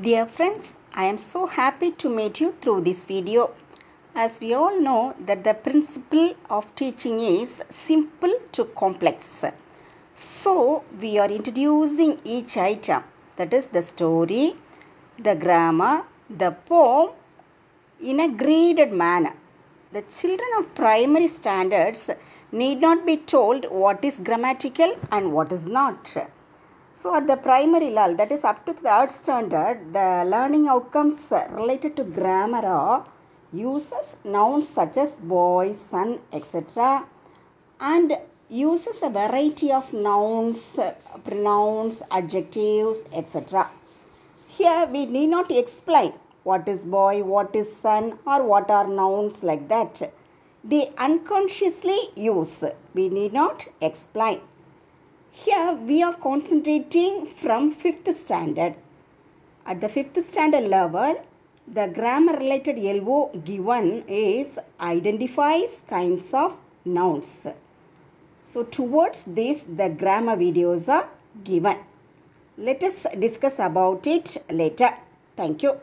Dear friends, I am so happy to meet you through this video. As we all know that the principle of teaching is simple to complex. So we are introducing each item, that is the story, the grammar, the poem in a graded manner. The children of primary standards need not be told what is grammatical and what is not. So at the primary level, that is up to the third standard, the learning outcomes related to grammar are uses nouns such as boy, son, etc. and uses a variety of nouns, pronouns, adjectives, etc. Here we need not explain what is boy, what is son or what are nouns like that. They unconsciously use. We need not explain. Here we are concentrating from 5th standard. At the 5th standard level, the grammar related LO given is identifies kinds of nouns. So towards this, the grammar videos are given. Let us discuss about it later. Thank you.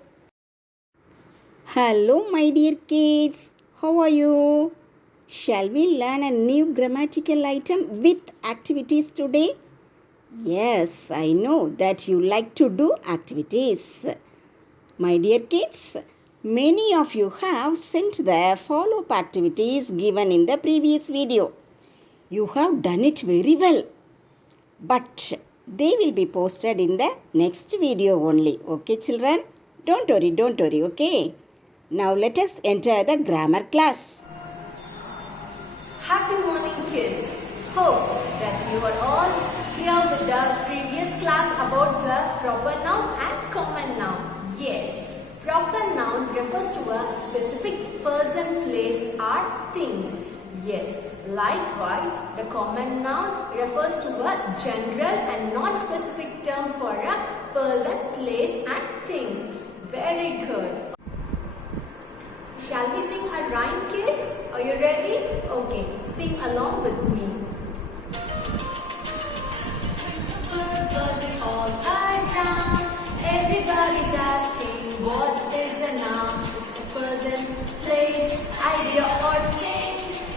Hello my dear kids. How are you? Shall we learn a new grammatical item with activities today? Yes, I know that you like to do activities. My dear kids, many of you have sent the follow-up activities given in the previous video. You have done it very well. But they will be posted in the next video only. Okay, children? Don't worry, okay? Now let us enter the grammar class. Happy morning, kids. Hope that you are all clear with the previous class about the proper noun and common noun. Yes, proper noun refers to a specific person, place or things. Yes, likewise, the common noun refers to a general and non-specific term for a person, place and things. Very good. Shall we sing a rhyme, kids? Are you ready? Okay, sing along with me. Bird buzzing all around. Everybody's asking, what is a noun? It's a person, place, idea or thing.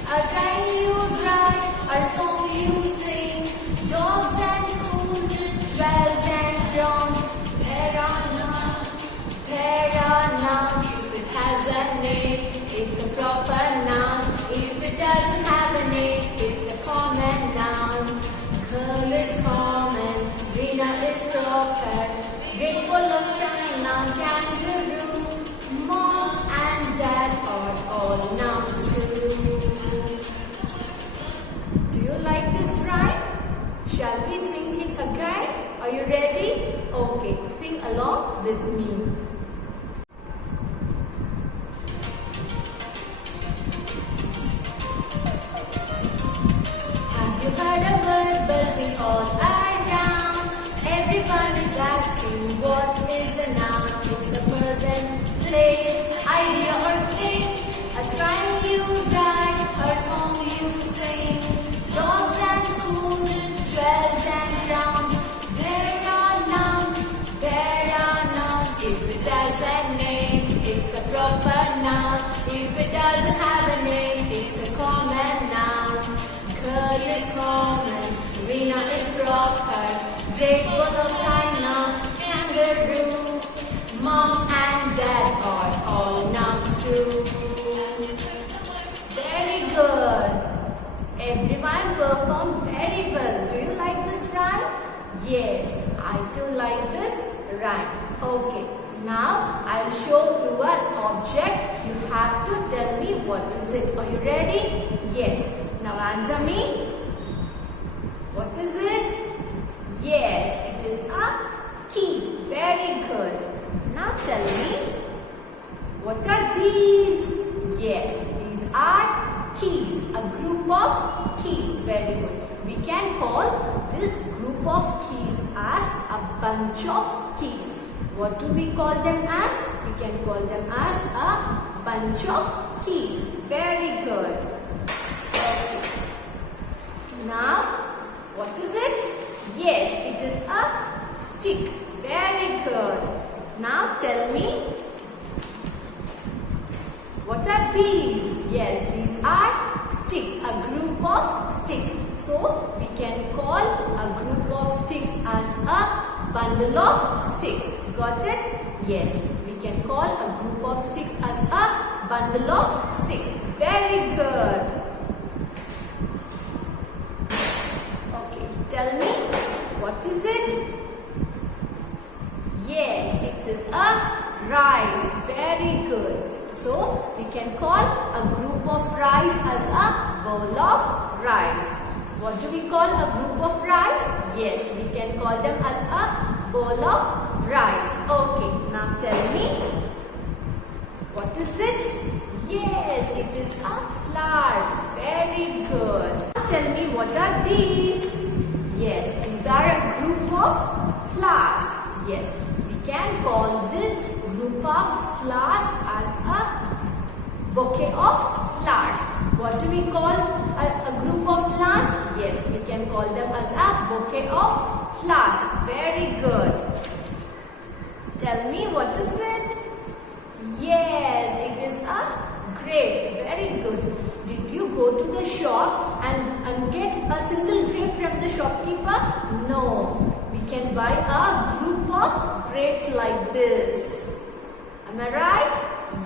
A rhyme you write, a song you sing. Dogs and schools, bells and drums. There are nouns. If it has a name, it's a proper noun. If it doesn't have a name, it's a common noun. Curl is common, Rina is proper. Great Wall of China, kangaroo. Mom and dad are all nouns too. Do you like this rhyme? Shall we sing it again? Are you ready? Okay, sing along with me. You heard a bird buzzing all around. Everyone is asking, what is a noun? It's a person, place, idea or thing. A rhyme you write, or song you sing. Dogs and schools, jewels and crowns. There are nouns. If it has a name, it's a proper noun. If it doesn't have a name, it's a common noun. Curl is common, Rina is proper. Great Wall of China, kangaroo. Mom and dad are all nouns too. Very good. Everyone performed very well. Do you like this rhyme? Yes, I do like this rhyme. Okay, now I'll show you an object. You have to tell me what is it. Are you ready? Yes. Now answer me. What is it? Yes, it is a key. Very good. Now tell me, what are these? Yes, these are keys. A group of keys. Very good. We can call this group of keys as a bunch of keys. What do we call them as? We can call them as a bunch of keys. Very good. Now, what is it? Yes, it is a stick. Very good. Now me, what are these? Yes, these are sticks, a group of sticks. So we can call a group of sticks as a bundle of sticks. Got it? Yes, we can call a group of sticks as a bundle of sticks. Very good. Okay, tell me, what is it? Yes, it is a rice. Very good. So, we can call a group of rice as a bowl of rice. What do we call a group of rice? Yes, we can call them as a bowl of rice. Okay, now tell me, what is it? Yes, it is a flour. Very good. Now tell me, what are these? Yes, these are a group of flowers. Yes, we can call this group of flowers as a bouquet of flowers. What do we call a group of flowers? Yes, we can call them as a bouquet of flowers. Very good. Tell me, what is it? Yes, it is a grape. Very good. Did you go to the shop and get a single grape from the shopkeeper? No. We can buy a group of grapes like this. Am I right?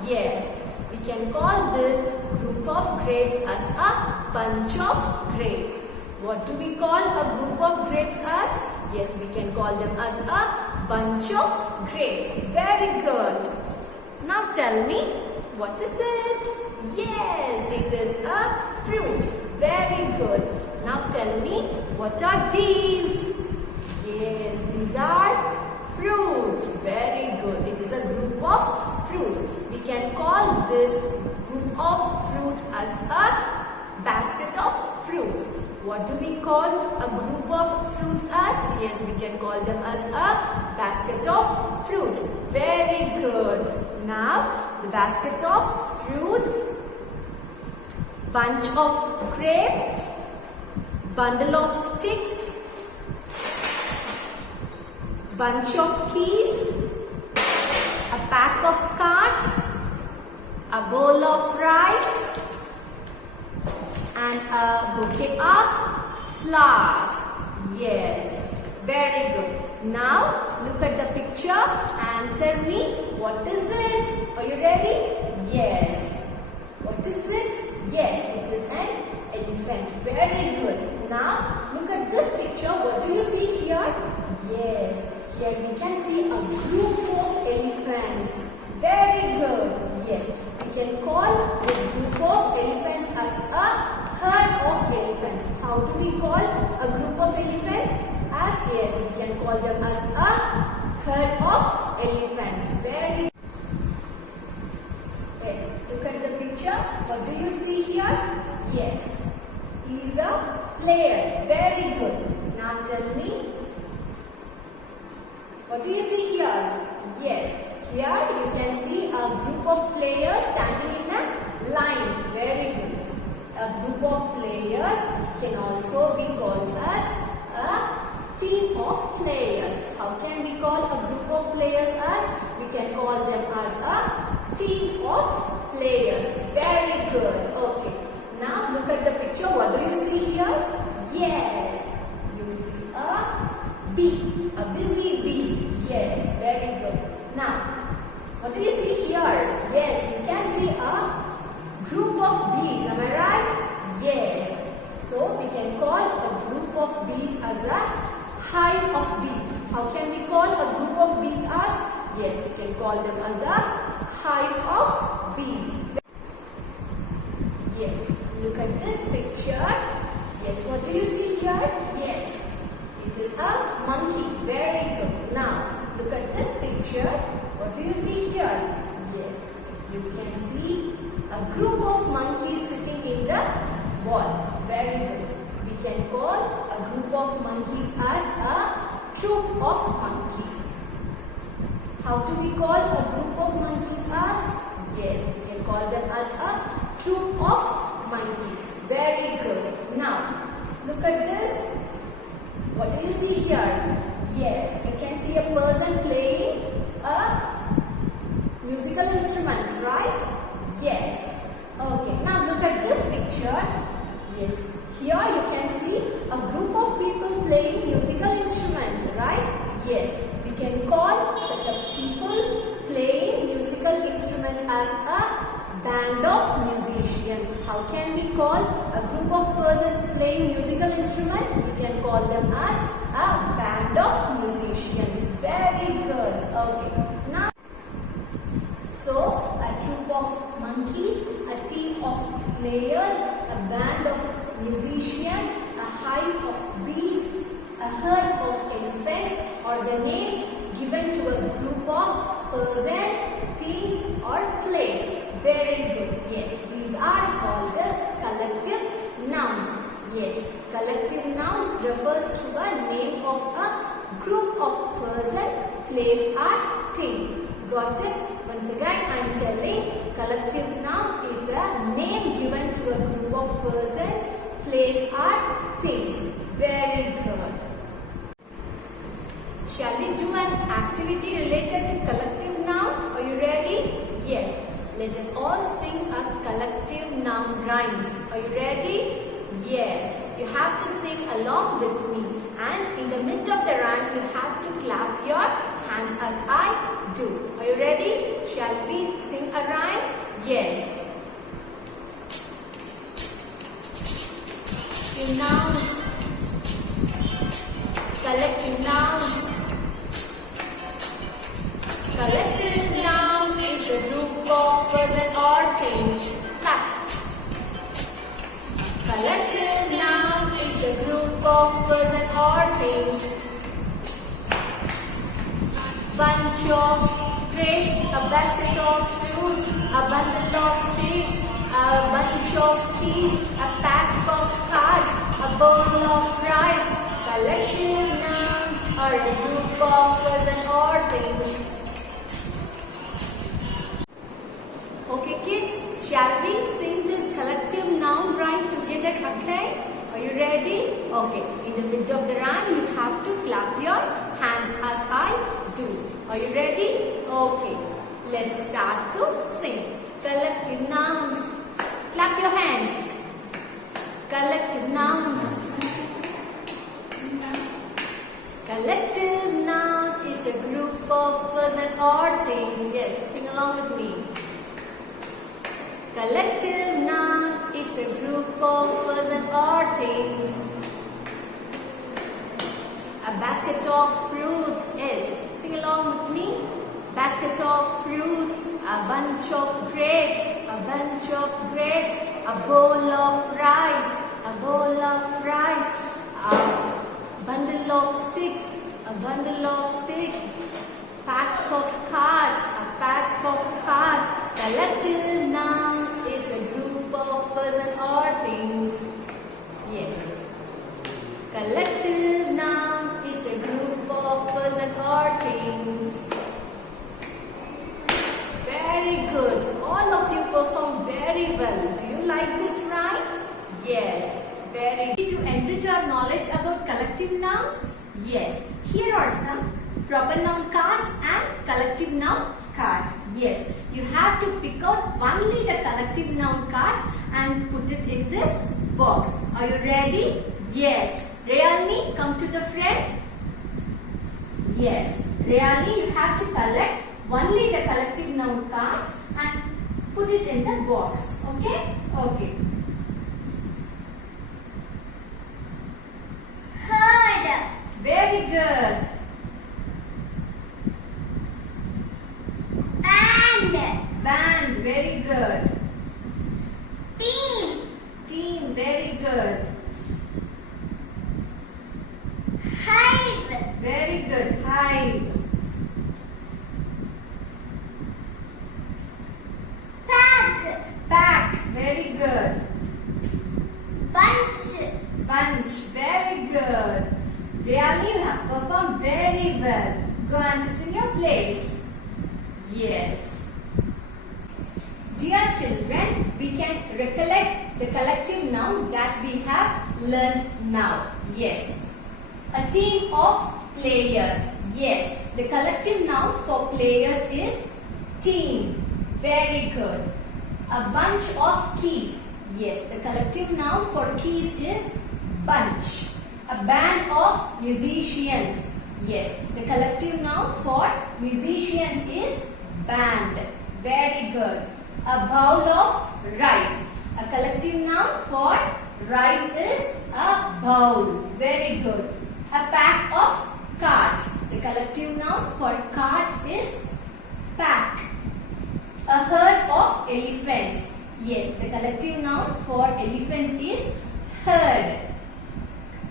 Yes. We can call this group of grapes as a bunch of grapes. What do we call a group of grapes as? Yes, we can call them as a bunch of grapes. Very good. Now tell me, what is it? Yes, it is a fruit. Very good. Now tell me, what are these? Yes, these are fruits. Very good. It is a group of fruits. We can call this group of fruits as a basket of fruits. What do we call a group of fruits as? Yes, we can call them as a basket of fruits. Very good. Now, the basket of fruits, bunch of grapes, bundle of sticks, bunch of keys, a pack of cards, a bowl of rice, and a bouquet of flowers. Yes, very good. Now look at the picture. Answer me. What is it? Are you ready? Yes. What is it? Yes, it is an elephant. Very good. Now look at this picture. What do you see here? Yes. Here we can see a group of elephants. Very good. Yes. We can call this group of elephants as a herd of elephants. How do we call a group of elephants? As yes, we can call them as a herd of elephants. Very yes. Look at the picture. What do you see here? Yes. He is a player. Very good. Now tell me, what do you see here? Yes. Here you can see a group of players standing in a line. Very good. A group of players can also be called as a team of players. How can we call a group of players as? We can call them as a team of players. Very good. Okay. Now look at the picture. What do you see here? Yes. You see a bee. A busy bee. Yes. Very good. Now, what do you see here? Yes. You can see a group of bees. Am I right? Yes. So, we can call a group of bees as a hive of bees. How can we call a group of bees as? Yes, we can call them as a hive of bees. Yes, look at this picture. Yes, what do you see here? Yes, it is a monkey. Very good. Now, look at this picture. What do you see here? Yes, you can see a group of monkeys sitting in the wall. Very good. We can call a group of monkeys as a troop of monkeys. How do we call a group of monkeys as? Yes, we can call them as a troop of monkeys. Very good. Now, look at this. What do you see here? Yes, you can see a person playing a them as a band of musicians. Very good. Okay. Now, so a troop of monkeys, a team of players, a band of musicians, a hive of bees, a herd of elephants are the names given to a group of persons, things or place. Very good. Yes, these are called as collective nouns. Yes, collective nouns refers to a name of a group of person, place or thing. Got it? Once again I am telling, collective noun is a name given to a group of persons, place or things. Very good. Shall we do an activity related to collective noun? Are you ready? Yes. Let us all sing a collective noun rhymes. Are you ready? Yes. You have to sing along with me. And in the middle of the rhyme, you have to clap your hands as I do. Are you ready? Shall we sing a rhyme? Yes. Nouns. Collective nouns. Collective noun is a group of persons or things. Clap. Collective noun is a group of persons or things. Bunch of grapes, a basket of fruits, a bundle of sticks, a bunch of peas, a pack of cards, a bowl of rice. Collective nouns are a group of persons or things. Okay kids, shall we sing this collective noun rhyme together again? Are you ready? Okay, in the middle of the rhyme you have to clap your hands as I do. Are you ready? Okay, let's start to sing. Collective nouns. Clap your hands. Collective nouns. Collective noun is a group of persons or things. Yes, sing along with me. Collective noun is a group of persons or things. A basket of fruits is, sing along with me. Basket of fruits, a bunch of grapes, a bunch of grapes, a bowl of rice, a bowl of rice, a bundle of sticks, a bundle of sticks, pack of cards, a pack of cards. Collective noun is a group of persons or things. Yes. Collective noun is a group of persons or things. Very good. All of you perform very well. Do you like this rhyme? Yes. Very good. To enrich our knowledge about collective nouns? Yes. Here are some proper noun cards and collective noun cards. Yes. You have to pick out only the collective noun cards and put it in this box. Are you ready? Yes. Rayalini, come to the front. Yes. Rayalini, you have to collect only the collective noun cards and put it in the box. Okay? Okay. Herd. Very good. Band. Band. Very good. Team. Team. Very good. Hive. Very good. Hive. Pack. Very good. Bunch. Bunch. Very good. Really, you have performed very well. Go and sit in your place. Yes. Dear children, we can recollect the collective noun that we have learned now. Yes. A team of players. Yes. The collective noun for players is team. Very good. A bunch of keys. Yes, the collective noun for keys is bunch. A band of musicians. Yes, the collective noun for musicians is band. Very good. A bowl of rice. A collective noun for rice is a bowl. Very good. A pack of cards. The collective noun for cards is pack. A herd of elephants. Yes, the collective noun for elephants is herd.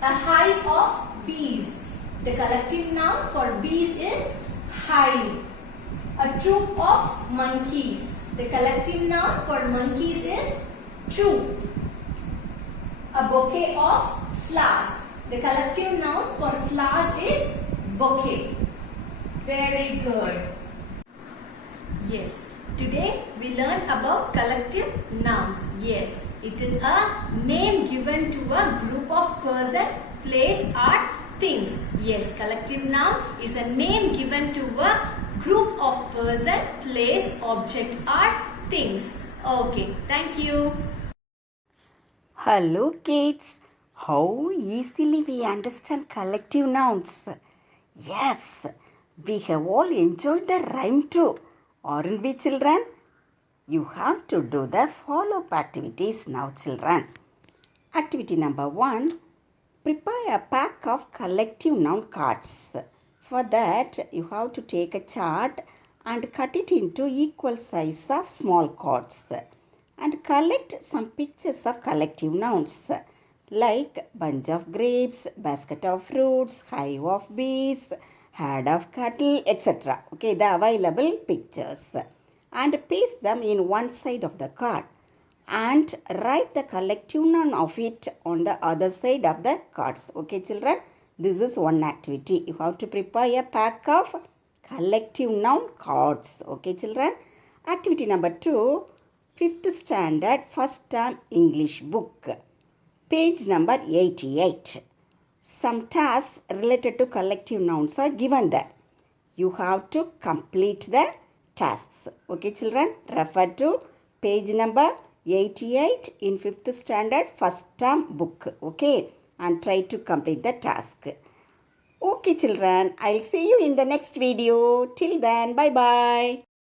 A hive of bees. The collective noun for bees is hive. A troop of monkeys. The collective noun for monkeys is troop. A bouquet of flowers. The collective noun for flowers is bouquet. Very good. Yes, today we learn about collective nouns. Yes, it is a name given to a group of person, place or things. Yes, collective noun is a name given to a group of person, place, object or things. Okay, thank you. Hello kids, how easily we understand collective nouns. Yes, we have all enjoyed the rhyme too, aren't we children? You have to do the follow-up activities now children. Activity number 1, prepare a pack of collective noun cards. For that, you have to take a chart and cut it into equal size of small cards and collect some pictures of collective nouns like bunch of grapes, basket of fruits, hive of bees, herd of cattle, etc. Okay, the available pictures. And paste them in one side of the card and write the collective noun of it on the other side of the cards. Okay, children, this is one activity. You have to prepare a pack of collective noun cards. Okay, children. Activity number 2, 5th standard first term English book, page number 88. Some tasks related to collective nouns are given there. You have to complete the tasks. Okay, children, refer to page number 88 in 5th standard first term book. Okay, and try to complete the task. Okay, children, I'll see you in the next video. Till then, bye-bye.